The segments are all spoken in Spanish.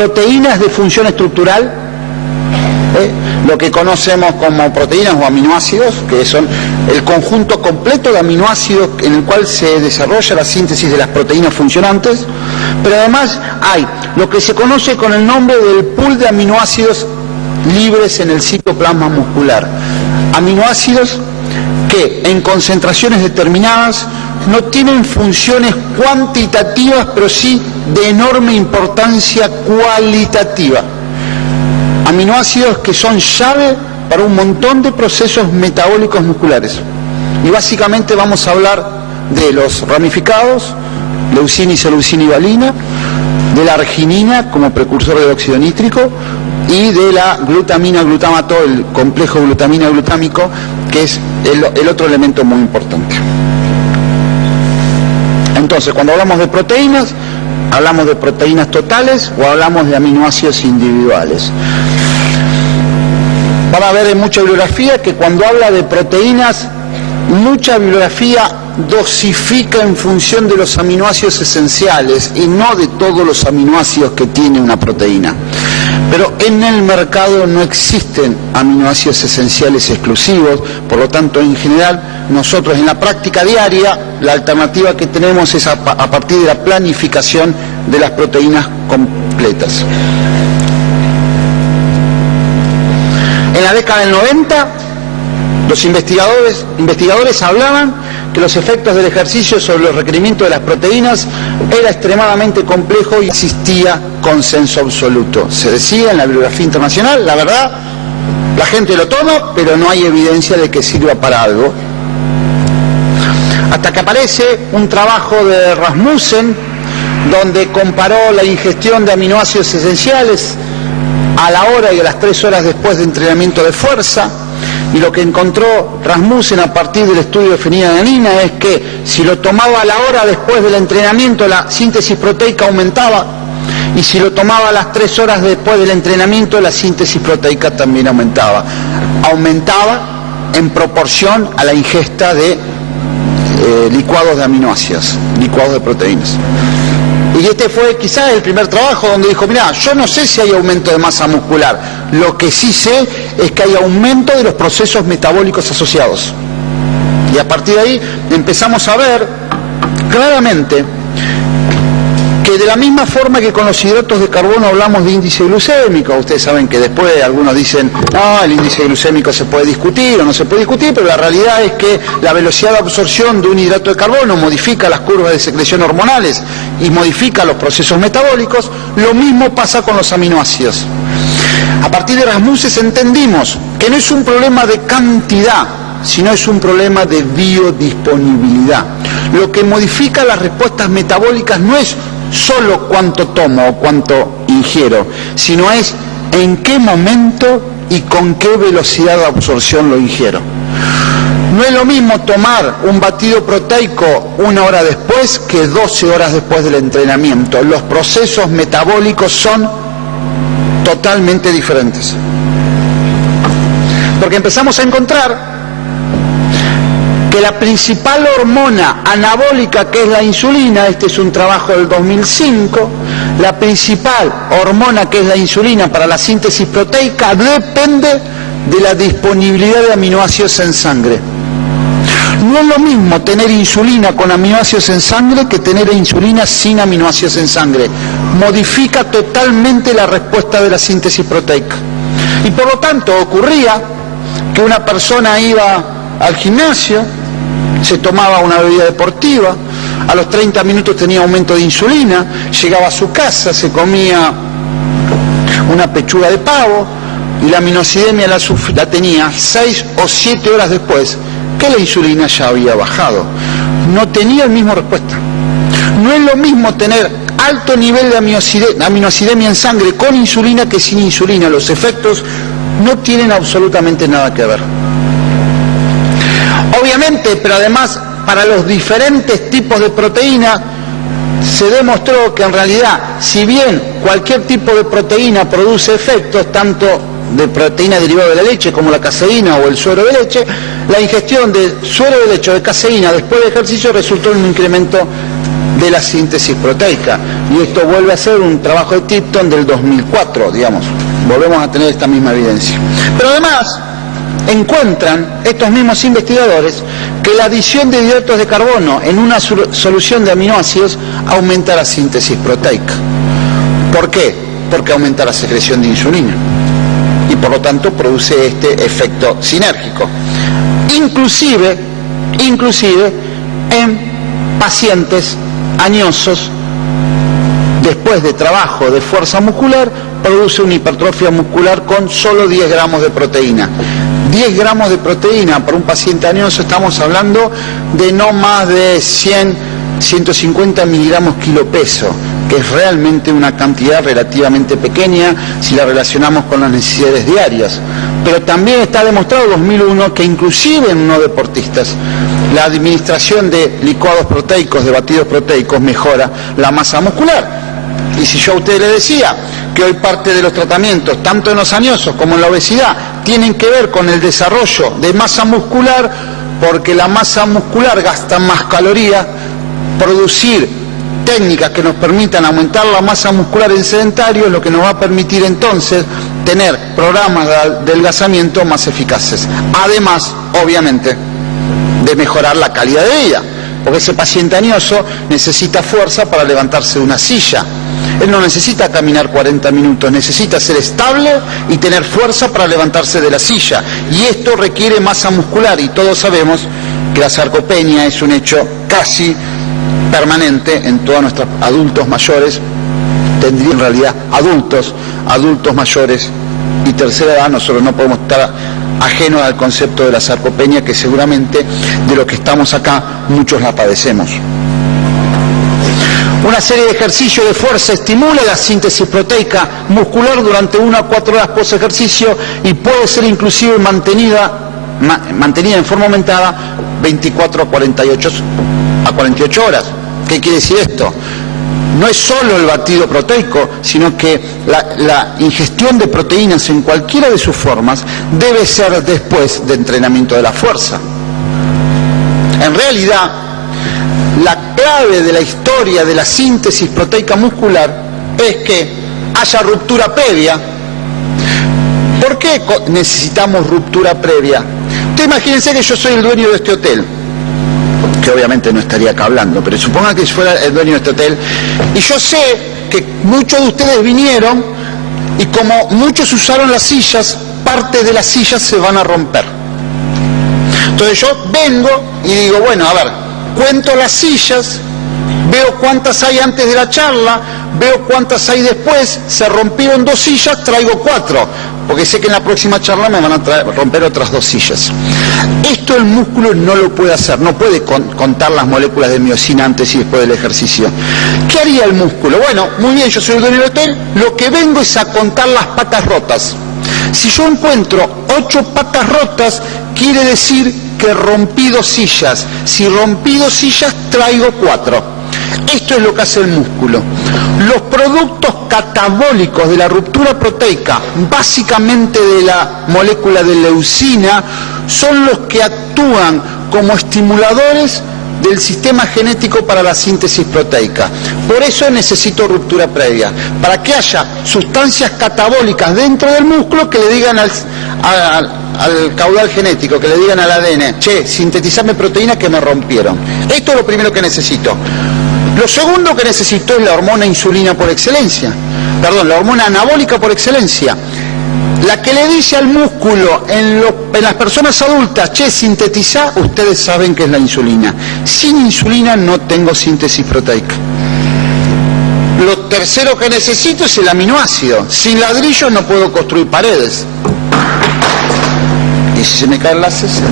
proteínas de función estructural, lo que conocemos como proteínas o aminoácidos, que son el conjunto completo de aminoácidos en el cual se desarrolla la síntesis de las proteínas funcionantes, pero además hay lo que se conoce con el nombre del pool de aminoácidos libres en el citoplasma muscular. Aminoácidos que en concentraciones determinadas no tienen funciones cuantitativas, pero sí de enorme importancia cualitativa. Aminoácidos que son llave para un montón de procesos metabólicos musculares. Y básicamente vamos a hablar de los ramificados, leucina, isoleucina y valina, de la arginina como precursor del óxido nítrico y de la glutamina, glutamato, el complejo glutamina-glutámico, que es el otro elemento muy importante. Entonces, cuando hablamos de proteínas, hablamos de proteínas totales o hablamos de aminoácidos individuales. Van a ver en mucha bibliografía que cuando habla de proteínas, mucha bibliografía dosifica en función de los aminoácidos esenciales y no de todos los aminoácidos que tiene una proteína. Pero en el mercado no existen aminoácidos esenciales exclusivos, por lo tanto, en general, nosotros en la práctica diaria, la alternativa que tenemos es a partir de la planificación de las proteínas completas. En la década del 90, los investigadores hablaban que los efectos del ejercicio sobre los requerimientos de las proteínas era extremadamente complejo y existía consenso absoluto. Se decía en la bibliografía internacional, la verdad, la gente lo toma, pero no hay evidencia de que sirva para algo. Hasta que aparece un trabajo de Rasmussen, donde comparó la ingestión de aminoácidos esenciales a la hora y a las 3 horas después de entrenamiento de fuerza, y lo que encontró Rasmussen a partir del estudio de fenilalanina es que si lo tomaba a la hora después del entrenamiento la síntesis proteica aumentaba, y si lo tomaba a las 3 horas después del entrenamiento la síntesis proteica también aumentaba en proporción a la ingesta de licuados de aminoácidos, licuados de proteínas. Y este fue quizás el primer trabajo donde dijo, mirá, yo no sé si hay aumento de masa muscular, lo que sí sé es que hay aumento de los procesos metabólicos asociados. Y a partir de ahí empezamos a ver claramente que de la misma forma que con los hidratos de carbono hablamos de índice glucémico, ustedes saben que después algunos dicen, no, el índice glucémico se puede discutir o no se puede discutir, pero la realidad es que la velocidad de absorción de un hidrato de carbono modifica las curvas de secreción hormonales y modifica los procesos metabólicos. Lo mismo pasa con los aminoácidos. A partir de Rasmussen entendimos que no es un problema de cantidad, sino es un problema de biodisponibilidad. Lo que modifica las respuestas metabólicas no es solo cuánto tomo o cuánto ingiero, sino es en qué momento y con qué velocidad de absorción lo ingiero. No es lo mismo tomar un batido proteico 1 hora después que 12 horas después del entrenamiento. Los procesos metabólicos son totalmente diferentes. Porque empezamos a encontrar que la principal hormona anabólica, que es la insulina, este es un trabajo del 2005, la principal hormona, que es la insulina para la síntesis proteica, depende de la disponibilidad de aminoácidos en sangre. No es lo mismo tener insulina con aminoácidos en sangre que tener insulina sin aminoácidos en sangre. Modifica totalmente la respuesta de la síntesis proteica. Y por lo tanto ocurría que una persona iba al gimnasio, se tomaba una bebida deportiva, a los 30 minutos tenía aumento de insulina, llegaba a su casa, se comía una pechuga de pavo y la aminoacidemia la tenía 6 o 7 horas después que la insulina ya había bajado. No tenía la misma respuesta. No es lo mismo tener alto nivel de aminoacidemia en sangre con insulina que sin insulina. Los efectos no tienen absolutamente nada que ver. Obviamente, pero además para los diferentes tipos de proteína se demostró que en realidad, si bien cualquier tipo de proteína produce efectos, tanto de proteína derivada de la leche como la caseína o el suero de leche, la ingestión de suero de leche o de caseína después de ejercicio resultó en un incremento de la síntesis proteica. Y esto vuelve a ser un trabajo de Tipton del 2004, digamos. Volvemos a tener esta misma evidencia. Pero además, encuentran estos mismos investigadores que la adición de hidratos de carbono en una solución de aminoácidos aumenta la síntesis proteica. ¿Por qué? Porque aumenta la secreción de insulina y por lo tanto produce este efecto sinérgico. Inclusive en pacientes añosos, después de trabajo de fuerza muscular, produce una hipertrofia muscular con solo 10 gramos de proteína. 10 gramos de proteína para un paciente añoso, estamos hablando de no más de 150 miligramos kilopeso, que es realmente una cantidad relativamente pequeña si la relacionamos con las necesidades diarias. Pero también está demostrado en 2001 que inclusive en no deportistas la administración de licuados proteicos, de batidos proteicos, mejora la masa muscular. Y si yo a ustedes les decía que hoy parte de los tratamientos, tanto en los añosos como en la obesidad, tienen que ver con el desarrollo de masa muscular, porque la masa muscular gasta más calorías, producir técnicas que nos permitan aumentar la masa muscular en sedentarios, lo que nos va a permitir entonces tener programas de adelgazamiento más eficaces. Además, obviamente, de mejorar la calidad de vida, porque ese paciente añoso necesita fuerza para levantarse de una silla. Él no necesita caminar 40 minutos, necesita ser estable y tener fuerza para levantarse de la silla. Y esto requiere masa muscular, y todos sabemos que la sarcopenia es un hecho casi permanente en todos nuestros adultos mayores, tendría en realidad adultos mayores y tercera edad. Nosotros no podemos estar ajenos al concepto de la sarcopenia, que seguramente de los que estamos acá muchos la padecemos. Una serie de ejercicios de fuerza estimula la síntesis proteica muscular durante 1 a 4 horas post ejercicio y puede ser inclusive mantenida en forma aumentada 24 a 48 horas. ¿Qué quiere decir esto? No es solo el batido proteico, sino que la ingestión de proteínas en cualquiera de sus formas debe ser después de entrenamiento de la fuerza. En realidad, la clave de la historia de la síntesis proteica muscular es que haya ruptura previa. ¿Por qué necesitamos ruptura previa? Usted imagínense que yo soy el dueño de este hotel, que obviamente no estaría acá hablando, pero suponga que fuera el dueño de este hotel, y yo sé que muchos de ustedes vinieron y como muchos usaron las sillas, parte de las sillas se van a romper. Entonces yo vengo y digo, bueno, a ver, cuento las sillas, veo cuántas hay antes de la charla, veo cuántas hay después, se rompieron 2 sillas, traigo 4, porque sé que en la próxima charla me van a romper otras 2 sillas. Esto el músculo no lo puede hacer, no puede contar las moléculas de miocina antes y después del ejercicio. ¿Qué haría el músculo? Bueno, muy bien, yo soy el dueño del hotel, lo que vengo es a contar las patas rotas. Si yo encuentro 8 patas rotas, quiere decir que rompí 2 sillas. Si rompí 2 sillas, traigo 4. Esto es lo que hace el músculo. Los productos catabólicos de la ruptura proteica, básicamente de la molécula de leucina, son los que actúan como estimuladores del sistema genético para la síntesis proteica. Por eso necesito ruptura previa, para que haya sustancias catabólicas dentro del músculo que le digan al caudal genético, que le digan al ADN, che, sintetizame proteínas que me rompieron. Esto es lo primero que necesito. Lo segundo que necesito es la hormona insulina por excelencia, la hormona anabólica por excelencia, la que le dice al músculo en las personas adultas, che, sintetizá, ustedes saben que es la insulina. Sin insulina no tengo síntesis proteica. Lo tercero que necesito es el aminoácido. Sin ladrillos no puedo construir paredes. ¿Y si se me caen las heces?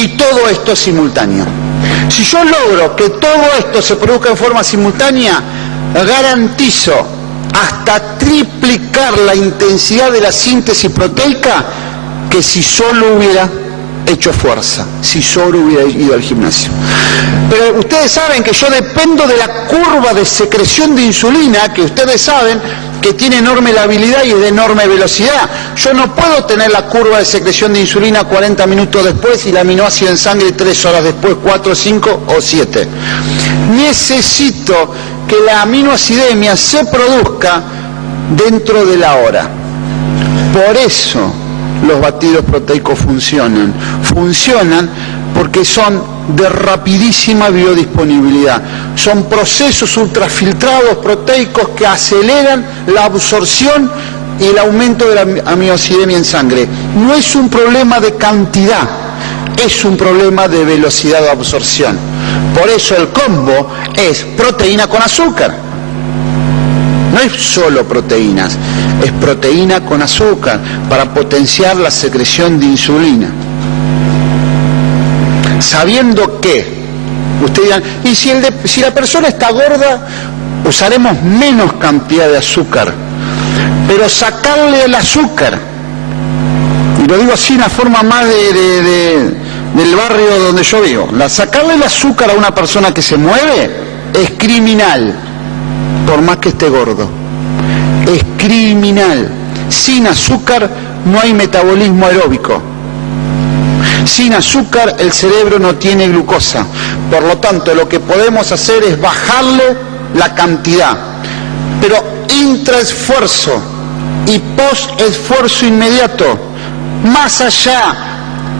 Y todo esto es simultáneo. Si yo logro que todo esto se produzca en forma simultánea, garantizo hasta triplicar la intensidad de la síntesis proteica que si solo hubiera hecho fuerza, si solo hubiera ido al gimnasio. Pero ustedes saben que yo dependo de la curva de secreción de insulina, que ustedes saben que tiene enorme labilidad y de enorme velocidad. Yo no puedo tener la curva de secreción de insulina 40 minutos después y el aminoácido en sangre 3 horas después, 4, 5 o 7. Necesito que la aminoacidemia se produzca dentro de la hora. Por eso los batidos proteicos funcionan. Funcionan porque son de rapidísima biodisponibilidad. Son procesos ultrafiltrados proteicos que aceleran la absorción y el aumento de la aminoacidemia en sangre. No es un problema de cantidad, es un problema de velocidad de absorción. Por eso el combo es proteína con azúcar. No es solo proteínas, es proteína con azúcar para potenciar la secreción de insulina. Sabiendo que, ustedes dirán, y si la persona está gorda, usaremos menos cantidad de azúcar, pero sacarle el azúcar, y lo digo así en la forma más del barrio donde yo vivo, sacarle el azúcar a una persona que se mueve es criminal, por más que esté gordo, es criminal. Sin azúcar no hay metabolismo aeróbico. Sin azúcar el cerebro no tiene glucosa. Por lo tanto, lo que podemos hacer es bajarle la cantidad. Pero intraesfuerzo y posesfuerzo inmediato, más allá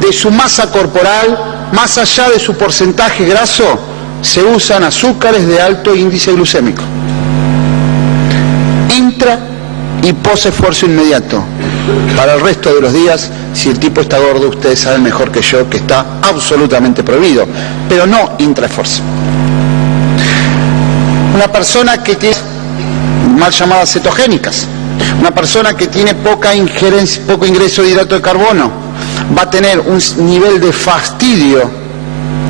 de su masa corporal, más allá de su porcentaje graso, se usan azúcares de alto índice glucémico. Intra y posesfuerzo inmediato. Para el resto de los días, si el tipo está gordo, ustedes saben mejor que yo que está absolutamente prohibido, pero no intraesfuerzo. Una persona que tiene mal llamadas cetogénicas, una persona que tiene poco ingreso de hidrato de carbono, va a tener un nivel de fastidio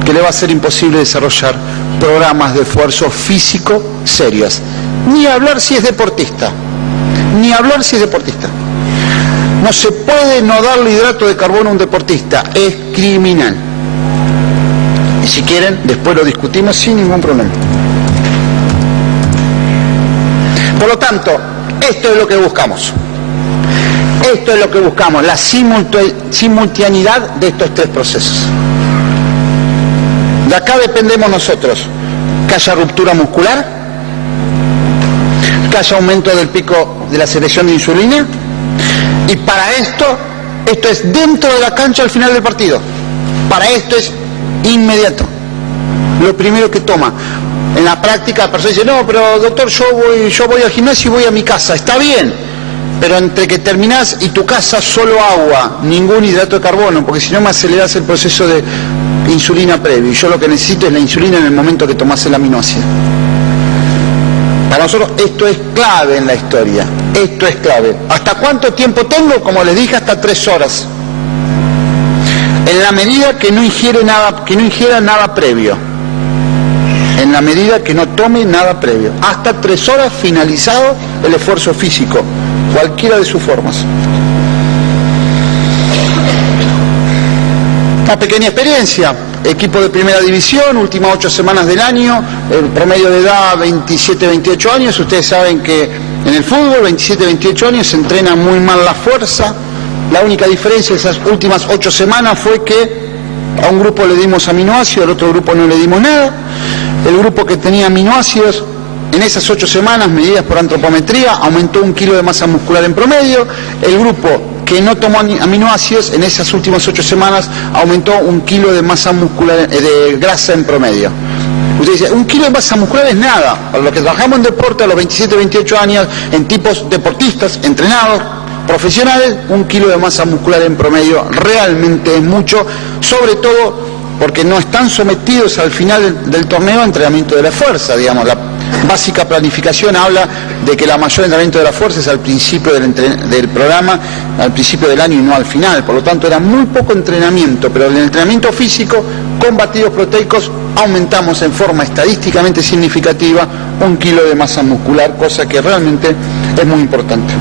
que le va a ser imposible desarrollar programas de esfuerzo físico serios. Ni hablar si es deportista, ni hablar si es deportista. No se puede no darle hidrato de carbono a un deportista, es criminal. Y si quieren, después lo discutimos sin ningún problema. Por lo tanto, esto es lo que buscamos. Esto es lo que buscamos, la simultaneidad de estos tres procesos. De acá dependemos nosotros, que haya ruptura muscular, que haya aumento del pico de la secreción de insulina, y para esto es dentro de la cancha al final del partido. Para esto es inmediato. Lo primero que toma. En la práctica la persona dice, no, pero doctor, yo voy al gimnasio y voy a mi casa. Está bien, pero entre que terminás y tu casa solo agua, ningún hidrato de carbono, porque si no me aceleras el proceso de insulina previo. Y yo lo que necesito es la insulina en el momento que tomás el aminoácido. Para nosotros esto es clave en la historia, esto es clave. ¿Hasta cuánto tiempo tengo? Como les dije, hasta 3 horas. En la medida que no ingiera nada previo. En la medida que no tome nada previo. Hasta 3 horas finalizado el esfuerzo físico, cualquiera de sus formas. Una pequeña experiencia. Equipo de primera división, últimas 8 semanas del año, el promedio de edad 27-28 años, ustedes saben que en el fútbol 27-28 años se entrena muy mal la fuerza, la única diferencia de esas últimas 8 semanas fue que a un grupo le dimos aminoácidos, al otro grupo no le dimos nada, el grupo que tenía aminoácidos en esas 8 semanas medidas por antropometría aumentó 1 kilo de masa muscular en promedio, el grupo que no tomó aminoácidos en esas últimas 8 semanas aumentó 1 kilo de masa muscular, de grasa en promedio. Usted dice, 1 kilo de masa muscular es nada. Para los que trabajamos en deporte a los 27, 28 años, en tipos deportistas, entrenados, profesionales, 1 kilo de masa muscular en promedio realmente es mucho, sobre todo porque no están sometidos al final del torneo a entrenamiento de la fuerza, digamos. La básica planificación habla de que la mayor entrenamiento de la fuerza es al principio del programa, al principio del año y no al final. Por lo tanto, era muy poco entrenamiento, pero en el entrenamiento físico con batidos proteicos aumentamos en forma estadísticamente significativa 1 kilo de masa muscular, cosa que realmente es muy importante.